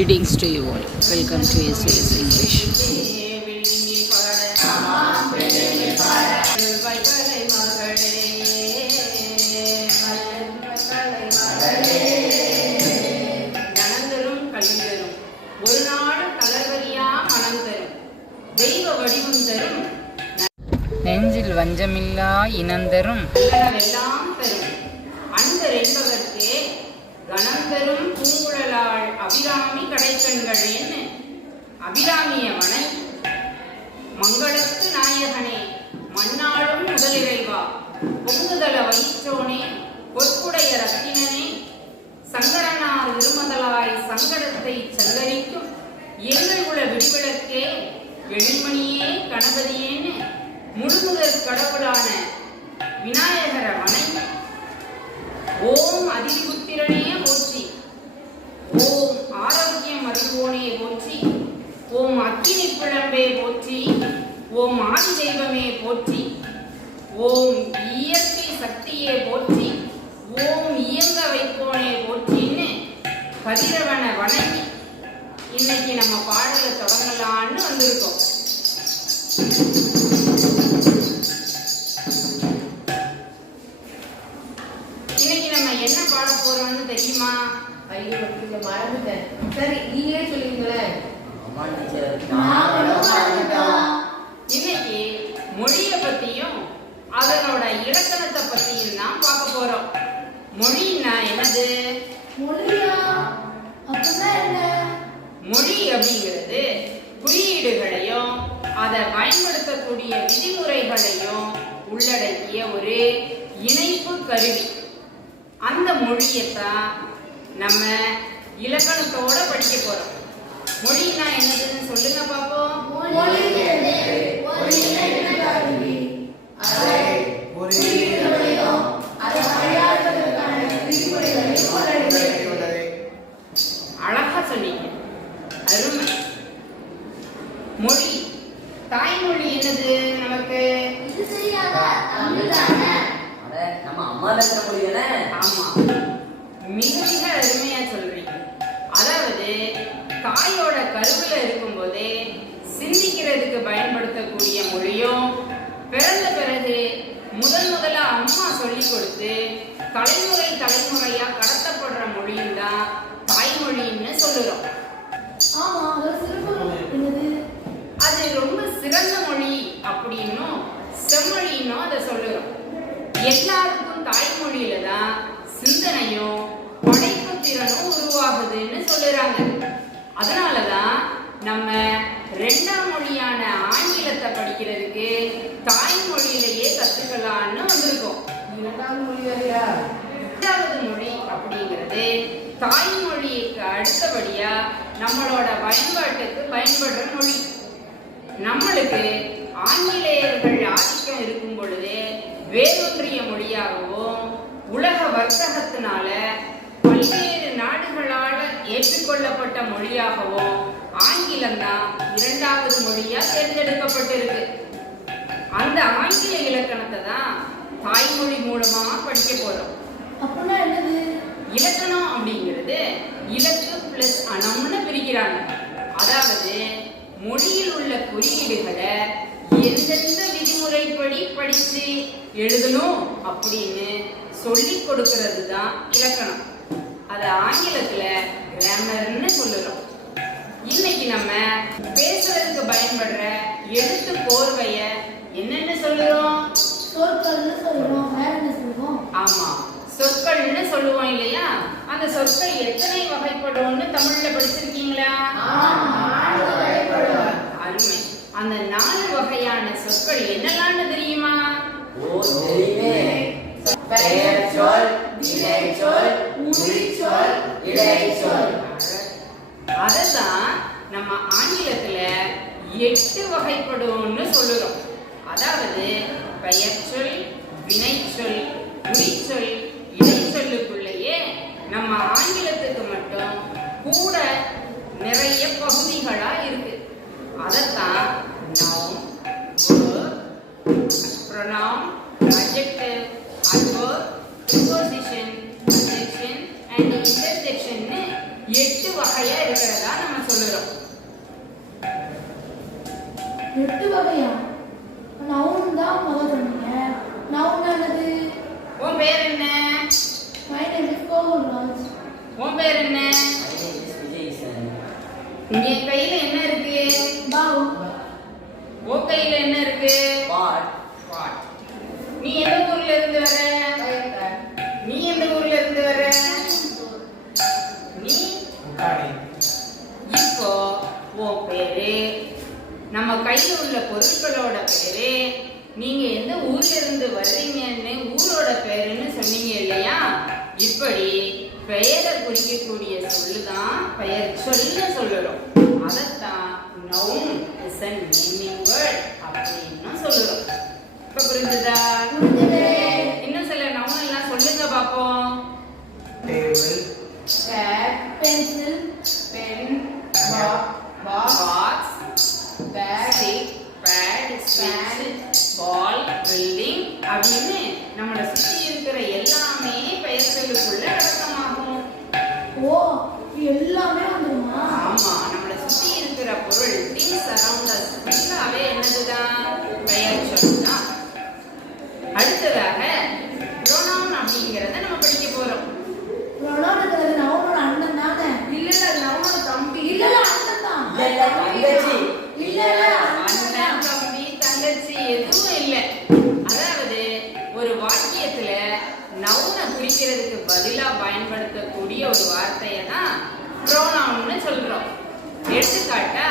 Greetings to you all. Welcome to SOS English. நெஞ்சில் வஞ்சமில்லா இனந்தரும் எல்லாம் தரும் அன்பர் என்பவர்க்கே கணந்தரும் பூங்குழலாள் அபிராமி கடைக்கண்களேன்னு அபிராமிய மனை மங்களத்து நாயகனே மன்னாளும் முதலிறைவா பொங்குதல வயிற்றோனே பொற்குடைய ரத்தினனே சங்கடனார் இருமதலாய் சங்கடத்தை சங்கரிக்கும் எங்கள் குல விடிவிளக்கே எழில்மணியே கணபதியேன்னு முழுமுதற் கடவுளான விநாயகர மனை ஓம் அதிபுத்திரனே போற்றி, ஓம் ஆரோக்கியம் அறிவோனே போற்றி, ஓம் அக்கினி பிழம்பே போற்றி, ஓம் ஆதி தெய்வமே போற்றி, ஓம் இயற்கை சக்தியே போற்றி, ஓம் இயங்க வைப்போனே போற்றின்னு கதிரவனை வணங்கி இன்னைக்கு நம்ம பாடலை தொடங்கலான்னு வந்திருக்கோம். என்ன பாட போறோம்னு தெரியுமா? ஐயோ மறந்துட்டேன். சரி நீங்களே சொல்லுங்களேன். இன்னைக்கு மொழிய பத்தியும் அதனோட இலக்கணத்தை பத்தியும் தான் பார்க்க போறோம். மொழின்னா என்னது? மொழி அப்படிங்கிறது குறியீடுகளையும் அதை பயன்படுத்தக்கூடிய விதிமுறைகளையும் உள்ளடக்கிய ஒரு இணைப்பு கருவி. அந்த மொழியத்தான் நம்ம இலக்கணத்தோட படிக்க போறோம். மொழினா என்னதுன்னு சொல்லுங்க பாப்போம். அழகா சொன்னீங்க, அருமை. மொழி, தாய்மொழி என்னது நமக்கு? ஆமா, மிக மிக அருமையா சொல்றீங்க. அதாவது தாயோட கருவில இருக்கும் போதே சிந்திக்கிறதுக்கு பயன்படுத்தக்கூடிய மொழியும், பிறந்த பிறகு முதலா அம்மா சொல்லி கொடுத்து தலைமுறையா கடத்தப்படுற மொழியும் தான் தாய்மொழின்னு சொல்லுறோம். அது ரொம்ப சிறந்த மொழி அப்படின்னும் செம்மொழின்னும் அதை சொல்லுறோம். எல்லாருக்கும் தாய்மொழியில தான் சிந்தனையும் படைப்பு திறனும் உருவாகுதுன்னு சொல்லுறாங்க. அதனாலதான் நம்ம ரெண்டாம் மொழியான ஆங்கிலத்தை படிக்கிறதுக்கு தாய்மொழியிலேயே கத்துக்கலான்னு வந்திருக்கோம். இரண்டாவது மொழி அப்படிங்கிறது தாய்மொழிக்கு அடுத்தபடியா நம்மளோட பயன்பாட்டுக்கு பயன்படுற மொழி. நம்மளுக்கு ஆங்கிலேயர்கள் ஆதிக்கம் இருக்கும் பொழுது வேரூன்றிய மொழியாகவும் உலக வர்த்தகத்தினால பல்வேறு நாடுகளால ஏற்றுக்கொள்ளப்பட்ட மொழியாகவும் ஆங்கிலம் தான் இரண்டாவது மொழியா தேர்ந்தெடுக்கப்பட்டிருக்கு. அந்த ஆங்கில இலக்கணத்தை தான் தாய்மொழி மூலமா படிக்க போறோம். இலக்கணம் அப்படிங்கிறது இலக்கு பிளஸ் அணம்னு பிரிக்கிறாங்க. அதாவது மொழியில் உள்ள குறியீடுகளை எந்தெந்த விதிமுறைப்படி படிச்சு எழுதணும் அப்படின்னு சொல்லி கொடுக்கிறது தான் இலக்கணம். அது ஆங்கிலத்துல கிராமர்னு சொல்லுறோம். இன்னைக்கு நம்ம பேசுறதுக்கு பயன்படுற எழுத்து கோர்வைய என்னன்னு சொல்லுறோம்? ஆமா, சொற்கள்னு சொல்லுவோம் இல்லையா? அந்த சொற்கள் எத்தனை வகைப்படும்னு தமிழ்ல படிச்சிருக்கீங்களா? அருமை. அந்த 4 வகையான சொற்கள் என்னெல்லாம்னு தெரியுமா? அததான் நம்ம ஆங்கிலத்துல 8 வகைப்படும்னு சொல்லுறோம். அதாவது பெயர்ச்சொல், வினைச்சொல், உரிச்சொல், இடைச்சொல்லுக்குள்ளேயே நம்ம ஆங்கிலத்துக்கு மட்டும் கூட நிறைய பகுதிகளா இருக்கு. அதத்தான் noun, verb, pronoun, adjective, adverb, preposition, conjunction and interjection 8 வகையா இருக்கிறதா சொல்லுறோம். 8 வகையா? நவுன் தான் முதல்ல சொன்னீங்க. நவுன் என்னது? உன் பேர் என்ன? My name is Gokulraj. உன் பேர் என்ன? உங்க கையில என்ன இருக்கு? பாவு. உன் கையில என்ன இருக்கு? What What? நீ எந்த ஊர்ல இருந்து வர? நீ எந்த ஊர்ல இருந்து வர? நீ இப்போ உன் பேரு, நம்ம கையில உள்ள பொருட்களோட பேரு, நீங்க எந்த ஊர்ல இருந்து வர்றீங்கன்னு ஊரோட பேருன்னு சொன்னீங்க இல்லையா? இப்படி பெயரை குறிக்கக்கூடிய சொல்லுதான் பெயர் சொல்ல சொல்லுறோம். அதத்தான் noun is a naming word அப்படின்னு சொல்லுறோம். இப்ப புரிஞ்சுதா? இன்னும் சில நவுன் எல்லாம் சொல்லுங்க பாப்போம். Table, chair, pencil, pen, box box, stick, bat, ஸ்விட்ச், பால், பில்டிங் அப்படின்னு நம்மளை சுத்தி இருக்கிற எல்லாமே பெயர் சொல்லுக்குள்ள அடக்கமாகும். ஓ எல்லாமே வந்துருமா? ஆமா, நம்மளை சுத்தி இருக்கிற பொருள் things around us எல்லாமே என்னதுதான்? பெயர் சொல்லுதான். அடுத்ததாக pronoun அப்படிங்கறத நம்ம படிக்க போறோம். ப்ரொனவுன்ங்கிறது நவுனோட அண்ணன் தானே? இல்ல நவுனோட தம்பி. இல்ல அண்ணன் தான். தங்கச்சி இல்ல அண்ணன், தம்பி, தங்கச்சி எதுவும் இல்ல. அதாவது ஒரு வாக்கியத்துல நவுனை குறிக்கிறதுக்கு பதிலா பயன்படுத்தக்கூடிய ஒரு வார்த்தையை தான் ப்ரோனவுன்னு சொல்றோம். எடுத்துக்காட்டா,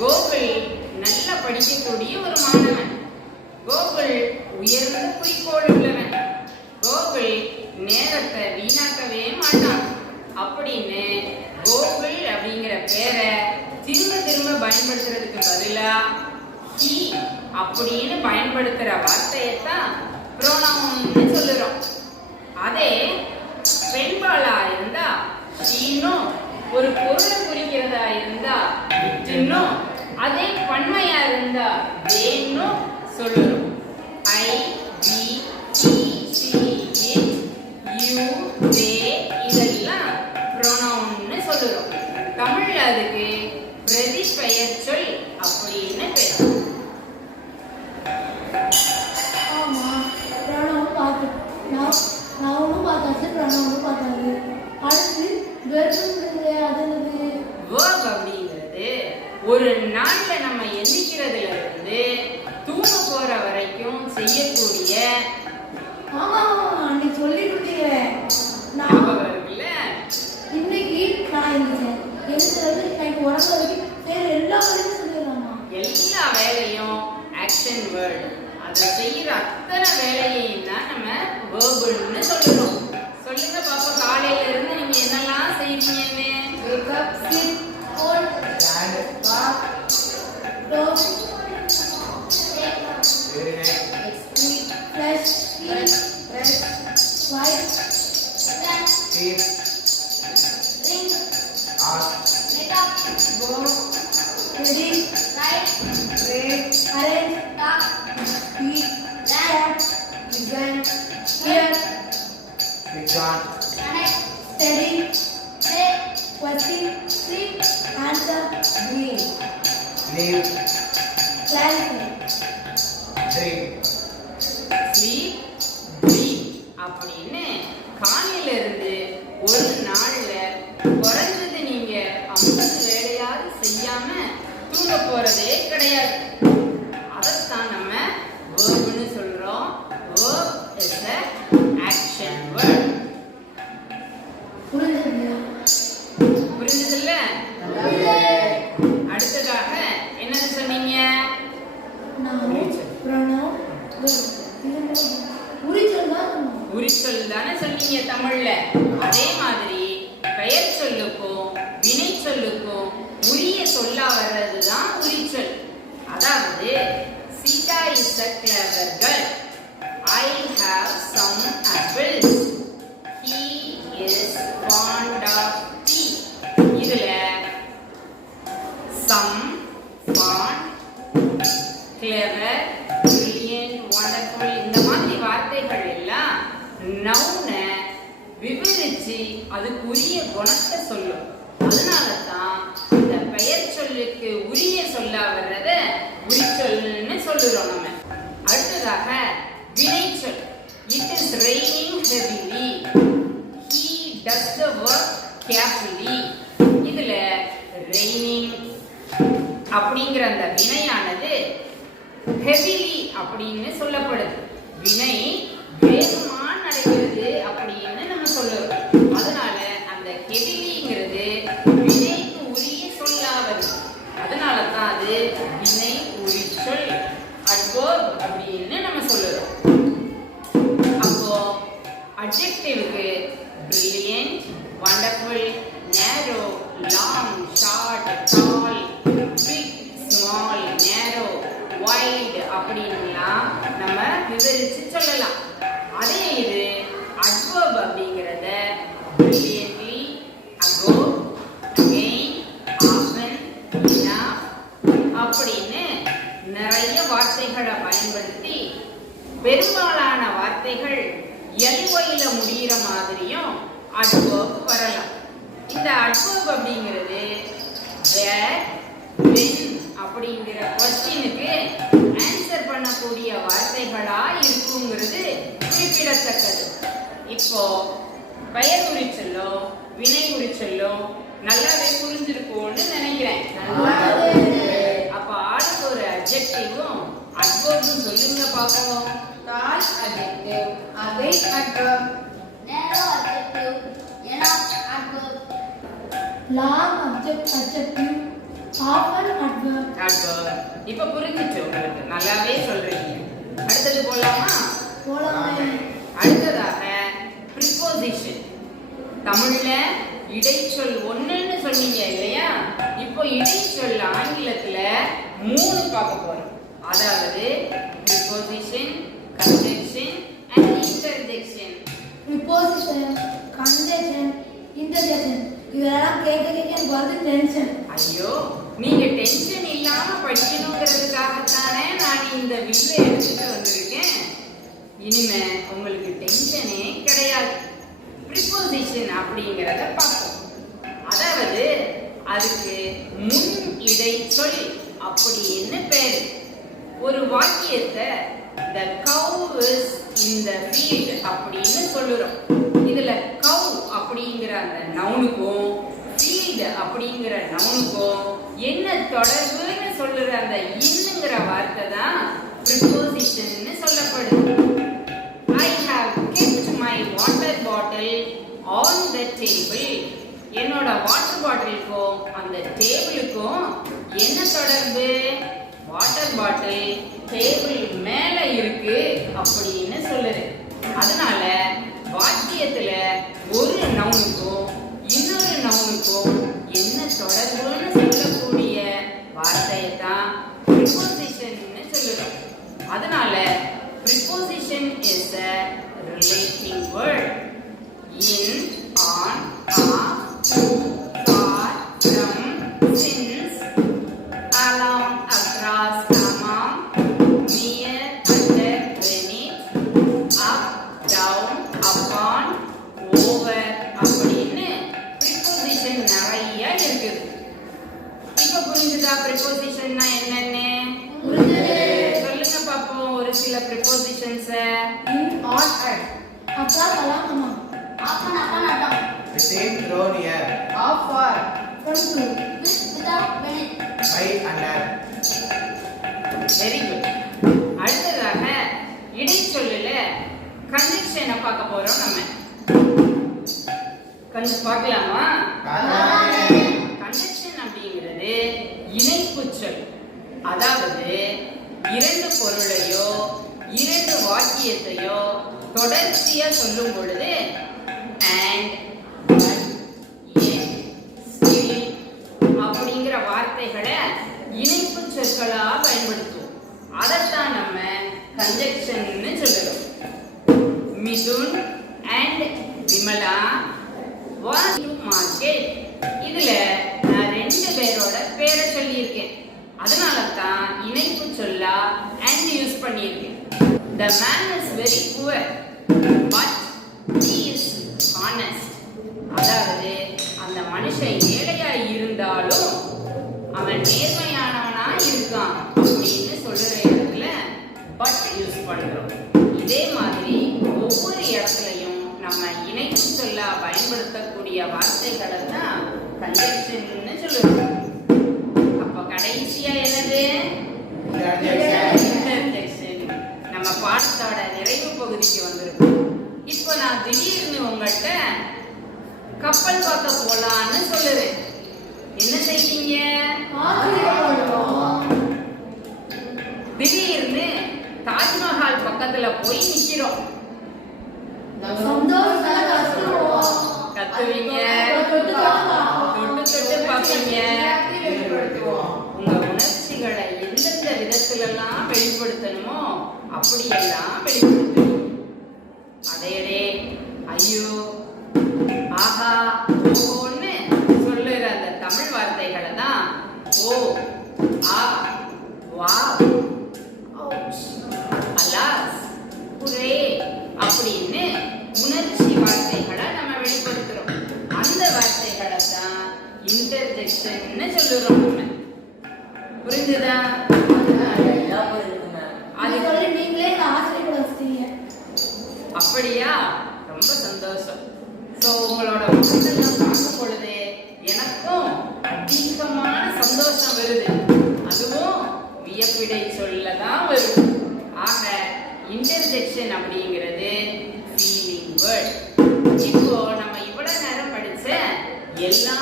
கோகுல் நல்லா படிக்கக்கூடிய ஒரு மாணவன். கோகுல் உயர்ந்த குறிக்கோள் உள்ளவன். கோகுல் நேரத்தை வீணாக்கவே மாட்டான் அப்படின்னு கோகுல் அப்படிங்கிற பேரை திரும்ப திரும்ப பயன்படுத்துறதுக்கு பதிலா he அப்படின்னு பயன்படுத்துற வார்த்தையத்தான் ப்ரோனவுன்னு சொல்லுறோம். அதே பெண்பாளா இருந்தா ஷீனும், ஒரு பொருளை குறிக்கிறதா இருந்தா இட்னும், அதே பன்மையா இருந்தா தேன்னும் சொல்லுறோம். ஐ, we, he, she, it, you, they இதெல்லாம் ப்ரோனவுன்னு சொல்லுறோம். தமிழ்ல அதுக்கு பிரதி பெயர் சொல் அப்படின்னு பேர். ஆமா ப்ரொனவுன் பார்த்து நவுனும் பார்த்தாச்சு ப்ரொனவுனும் பார்த்தாச்சு. அடுத்து வெர்புங்கிறது அது என்னது? verb அப்படிங்கிறது ஒரு நாள்ல நம்ம எண்ணிக்கிறதுல இருந்து தூங்க போற வரைக்கும் செய்யக்கூடிய ஆமா அன்னைக்கு சொல்லி கொடுத்தீங்களே. நான் ஞாபகம் இருக்குல்ல? இன்னைக்கு நான் எழுந்தேன் எனக்கு உறங்க வரைக்கும் வேற எல்லா வேலையும் சொல்லிடலாமா? எல்லா வேலையும் ஆக்ஷன் வேர்ட். அதை செய்யற அத்தனை வேலையையும் தான் நம்ம வேர்புன்னு சொல்லுறோம். சொல்லுங்க பாப்போம், காலையில இருந்து நீங்க என்னெல்லாம் செய்றீங்கன்னு? wake up, sit, hold, stand, walk, talk, very nice, eat, flush, eat, brush, wipe, keep, drink, ask, make up, go, ready, write, read, arrange, talk, speak, chat, listen, hear, switch on, connect, study, play, question, sleep, answer, dream, leave, clarify. dream, sleep, dream அப்படின்னு காலையில இருந்து ஒரு நாள்ல குறைஞ்சது நீங்க 50 வேலையாவது செய்யாம தூங்க போறதே கிடையாது. அதைத்தான் நம்ம வேர்ப்னு சொல்றோம். verb is a action word. புரிஞ்சதுல்ல? அடுத்ததாக என்னன்னு சொன்னீங்க? உரிச்சொல் தானே சொன்னீங்க தமிழ்ல. அதே மாதிரி பெயர் சொல்லுக்கும் வினை சொல்லுக்கும் உரிய சொல்லா வர்றதுதான் உரிச்சொல். அதாவது Sita is a clever girl. I have some apples. He is fond of tea. இதுல some, fond, clever, brilliant, wonderful இந்த மாதிரி வார்த்தைகள் எல்லாம் நவுனை விவரிச்சு அதுக்குரிய குணத்தை சொல்லும். அதனால தான் இந்த அடுத்ததாக வினைச்சொல். It is raining heavily. He does the work carefully. இதுல raining அப்படிங்கிற அந்த வினையானது heavily அப்படின்னு சொல்லப்படுது. வினை வேகமா நடக்கிறது அப்படின்னு நம்ம சொல்லுறோம். அதனால அந்த heavilyங்கிறது வினைக்கு உரிய சொல்லா வருது. அதனால தான் அது வினை உரிச்சொல் adverb அப்படின்னு நம்ம சொல்லுறோம். அப்போ adjectiveக்கு brilliant, wonderful, narrow, long, short, tall, big, small, narrow, wide அப்படின்னுலாம் நம்ம விவரிச்சு சொல்லலாம். அதே இது adverb அப்படிங்கறத brilliantly, ago, again, often, enough அப்படின்னு நிறைய வார்த்தைகளை பயன்படுத்தி பெரும்பாலான வார்த்தைகள் ly-ல முடிகிற மாதிரியும் adverb வரலாம். இந்த adverb அப்படிங்கிறது where, when அப்படிங்கிற क्वेश्चनக்கு ஆன்சர் பண்ணக்கூடிய வார்த்தைகளா இருக்குங்கிறது குறிப்பிடத்தக்கது. இப்போ பெயர் உரிச்சொல்லோ வினை உரிச்சொல்லோ நல்லாவே புரிஞ்சிருக்கும்னு நினைக்கிறேன். அப்ப ஆளுக்கு ஒரு அட்ஜெக்டிவும் அட்வர்பும் சொல்லுங்க பாப்போம். Tall adjective, again adverb, narrow adjective, enough adverb, long adjective, often adverb. Adverb இப்ப புரிஞ்சிச்சு உங்களுக்கு, நல்லாவே சொல்றீங்க. அடுத்தது போலாமா? போலாமே. அடுத்ததாக ப்ரிபோசிஷன். தமிழ்ல இடைச்சொல் ஒண்ணுன்னு சொன்னீங்க இல்லையா? இப்போ இடைச்சொல் ஆங்கிலத்துல 3 பார்க்க போறோம். அதாவது preposition, conjunction and interjection. Preposition, conjunction, interjection. இதெல்லாம் கேட்க எனக்கு வந்து டென்ஷன். ஐயோ, நீங்க டென்ஷன் இல்லாம படிக்கணுங்கிறதுக்காகத்தானே நான் இந்த வில்லை எடுத்துட்டு வந்திருக்கேன். இனிமே உங்களுக்கு டென்ஷனே கிடையாது. ப்ரிபோசிஷன் அப்படிங்கறத பார்ப்போம். அதாவது அதுக்கு முன் இடைச்சொல் அப்படின்னு பேரு. ஒரு வாக்கியத்தை the cow is in the field அப்படின்னு சொல்லுறோம். இதுல cow அப்படிங்கிற அந்த நவுனுக்கும் field அப்படிங்கிற நவுனுக்கும் என்ன தொடர்புன்னு சொல்லுற அந்த இன்னுங்கிற வார்த்தை தான் ப்ரிபோசிஷன்னு சொல்லப்படுது. I have kept my water bottle on the table. என்னோட வாட்டர் பாட்டிலுக்கும் அந்த டேபிளுக்கும் என்ன தொடர்பு? வாட்டர் பாட்டில் டேபிள் மேல இருக்கு அப்படின்னு சொல்லுது. அதனால வாக்கியத்துல ஒரு நவுனுக்கும் இன்னொரு நவுனுக்கும் என்ன தொடர்புன்னு சொல்லக்கூடிய வார்த்தையை தான் ப்ரிபோசிஷன்னு சொல்லுறோம். அதனால preposition is a relating word. In, on, of, to, for, from, since, along, across, among, near, under, beneath, up, down, upon, over அப்படின்னு preposition நிறைய இருக்குது. இப்போ புரிஞ்சுதா prepositionனா என்னன்னு? சொல்லுங்க பாப்போம் ஒரு சில prepositions. in, on, at, அப்பா கலாம் அம்மா. அப்பன் அப்பன் அட்டம். Within, through, near. off, far, from to, with, without, beneath. By, under. Very good. அடுத்ததாக இடைச்சொல்லுல கன்ஜெக்ஷனை பார்க்க போறோம். நம்ம கொஞ்சம் பார்க்கலாமா? கன்ஜெக்ஷன் அப்படிங்கிறது இணைப்பு சொல். அதாவது இரண்டு பொருளையோ இரண்டு வாக்கியத்தையோ தொடர்ச்சியா சொல்லும் பொழுது and, but, yet, still அப்படிங்கிற வார்த்தைகளை இணைப்பு சொற்களா பயன்படுத்துவோம். அதைத்தான் நம்ம கன்ஜெக்ஷன்னு சொல்லுறோம். Mithun and Vimala was to market. இதுல நான் 2 பேரோட பேரை சொல்லியிருக்கேன். அதனால தான் இணைப்பு சொல்லா and யூஸ் பண்ணியிருக்கேன். The man is very poor but he is honest. அதாவது அந்த மனுஷன் ஏழையா இருந்தாலும் அவன் நேர்மையானவனா இருக்கான் அப்படின்னு சொல்லுற இடத்துல but யூஸ் பண்ண கன்ஜெக்ஷன்னு சொல்லுவோம். அப்போ கடைசியா என்னது? இன்டர்ஜெக்ஷன். நம்ம பாடத்தோட நிறைவு பகுதிக்கு வந்திருக்கோம். இப்போ நான் திடீர்னு உங்கள்கிட்ட கப்பல் பார்க்க போலான்னு சொல்லுறேன். என்ன செய்வீங்க? திடீர்னு தாஜ்மஹால் பக்கத்துல போய் நிக்கிறோம். கத்துவீங்க, தொட்டு பார்ப்பீங்க. உங்க உணர்ச்சிகளை எந்தெந்த விதத்திலெல்லாம் வெளிப்படுத்தணுமோ அப்படியெல்லாம் வெளிப்படுத்தணும். அதையடே ஐயோ, ஆஹா, ஓன்னு சொல்லுற அந்த தமிழ் வார்த்தைகளை தான் ஓ, ஆ, வா, அலாஸ், குரே அப்படின்னு உணர்ச்சி வார்த்தைகளை நம்ம வெளிப்படுத்துறோம். அந்த வார்த்தைகளை தான் இன்டர்ஜெக்ஷன்னு சொல்லுறோம். நம்ம புரிஞ்சுதா? அப்படியா? ரொம்ப சந்தோஷம். ஸோ உங்களோட முகத்தெல்லாம் பார்க்கும் பொழுது எனக்கும் அதிகமான சந்தோஷம் வருது. அதுவும் வியப்பிடை சொல்லதான் வருது. ஆக இன்டர்ஜெக்ஷன் அப்படிங்கிறது ஃபீலிங் வேர்ட். இப்போ நம்ம இவ்வளவு நேரம் படிச்ச எல்லா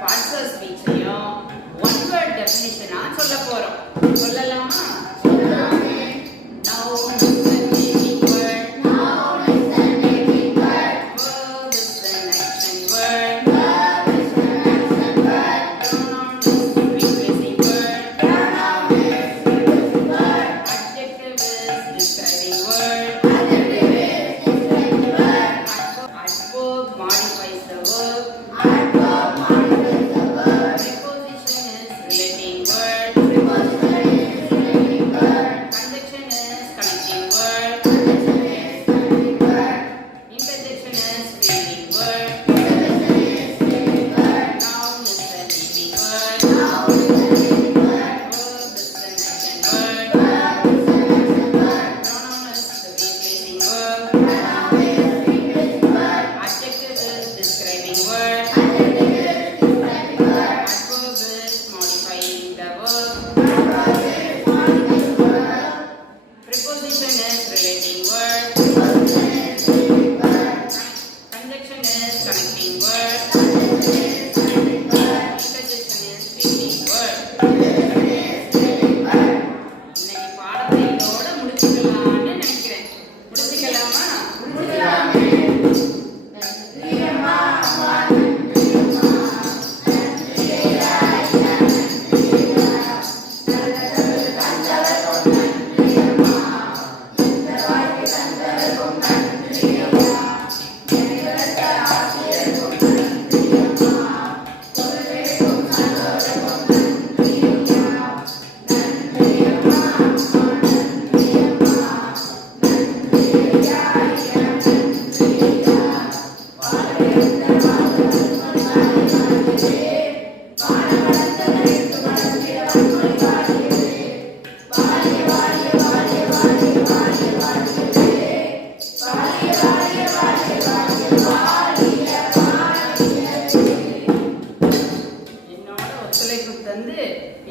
பார்ட்ஸ் ஆஃப் ஸ்பீச்சையும் ஒன் வேர்ட் டெஃபினிஷனா சொல்ல போறோம். சொல்லலாமா?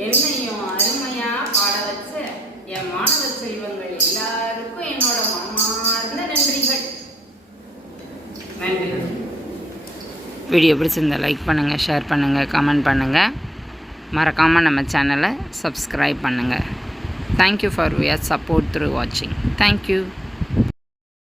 என்னையும் அருமையா பாட வச்ச என் மாணவ செல்வங்கள் எல்லாருக்கும் என்னோட மனமார்ந்த நன்றிகள். நன்றி. வீடியோ பிடிச்சிருந்தா லைக் பண்ணுங்கள், ஷேர் பண்ணுங்கள், கமெண்ட் பண்ணுங்கள். மறக்காமல் நம்ம சேனலை சப்ஸ்கிரைப் பண்ணுங்கள். Thank you for your support through வாட்சிங். தேங்க்யூ.